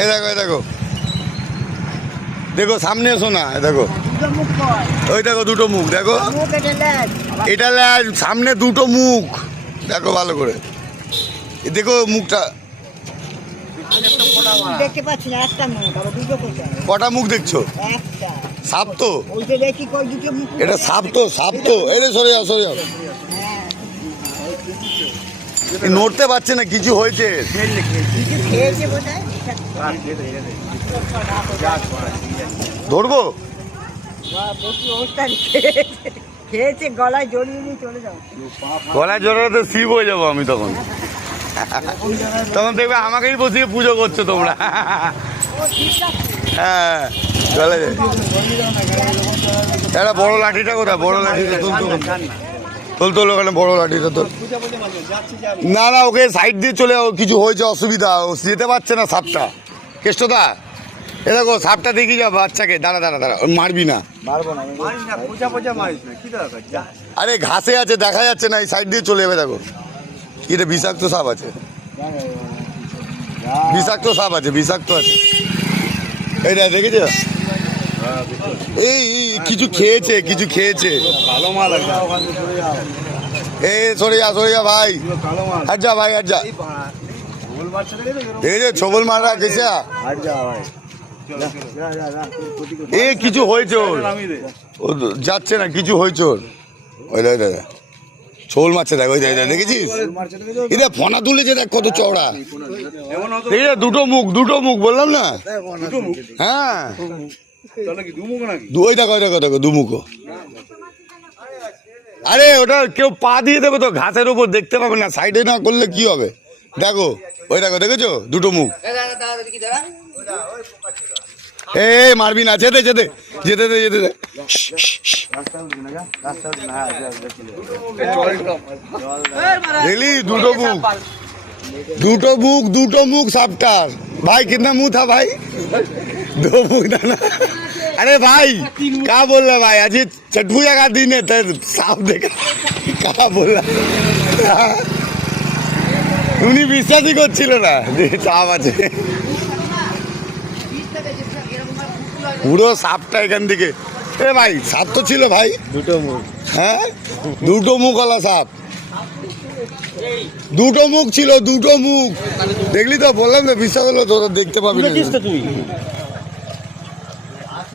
এই দেখো এই দেখো দেখো সামনে এসো না, দেখো ওই দেখো দুটো মুখ, দেখো এটা সামনে দুটো মুখ, দেখো ভালো করে দেখো মুখটা। দেখতে পাচ্ছি না, একটা মুখ, আবার দুটো কোথায়? কটা মুখ দেখছো? একটা। সাপ তো ওইটা দেখি কই দুটো মুখ। এটা সাপ তো, সাপ তো। এই রে সরে যাও সরে যাও, নড়তে পারছে না, কিছু হয়েছে। কিছু খেয়েছে বোধহয়। ধরবো বেশি অবস্থা খেয়েছে, গলায় জড়িয়ে নিয়ে চলে যাও। গলায় জড়াতে শিব হয়ে যাবো আমি তখন। তখন দেখবে আমাকেই বসিয়ে পুজো করছো তোমরা। হ্যাঁ চলে যায়। একটা বড় লাঠিটা কোথায়? বড় লাঠিটা তোল ওখানে বড় লাঠিটা তোল। না না ওকে সাইড দিয়ে চলে যাও, কিছু হয়েছে অসুবিধা, ও যেতে পারছে না সাপটা। কেষ্টদা এ দেখো সাপটা দেখি যা বাচ্চাকে, দাঁড়া দাঁড়া দাঁড়া, মারবি না। আরে ঘাসে আছে দেখা যাচ্ছে না, এই সাইড দিয়ে চলে যাবে। দেখো এটা বিষাক্ত সাপ আছে, বিষাক্ত সাপ আছে, বিষাক্ত আছে। এইটা দেখেছো? এই কিছু খেয়েছে, কিছু খেয়েছে। এই সরে যা ভাই, হাট যা ভাই, হাট যা। দেখেছে ছবল মারা গেছে, এ কিছু হয়েছে ওর, ও যাচ্ছে না, কিছু হয়েছে ওর। ওই দাদা ছোল মারছে, দেখ ওই দাদা দেখেছিস? এটা ফনা তুলেছে, দেখ কত চওড়া। দেখে দুটো মুখ, দুটো মুখ বললাম না? হ্যাঁ ওই দেখো ওই দেখো দেখো দুমুখো। আরে ওটা কেউ পা দিয়ে দেবে তো, ঘাসের উপর দেখতে পাবে না, সাইডে না করলে কি হবে। দেখো ওই দেখো, দেখেছো দুটো মুখ। এ মারবি না, যেতে যেতে যেতে দে যেতে দে। দেখলি দুটো মুখ, দুটো মুখ, দুটো মুখ সাপটার। भाई कितना मुंह था भाई? दो मुंह था ना। अरे भाई क्या बोल रहा भाई, आज छठ पूजा का दिन है, तो सांप देखा क्या बोल रहा? উনি বিশ্বাসই করছিল না যে সাপ আছে। পুরো সাপটা এখান থেকে। এ ভাই সাপ তো ছিল ভাই, দুটো মুখ। হ্যাঁ দুটো মুখওয়ালা সাপ, দুটো মুখ ছিল, দুটো মুখ। দেখলি তো, বললাম তো বিশ্বাস হলো তো, দেখতে পাবি না তুই।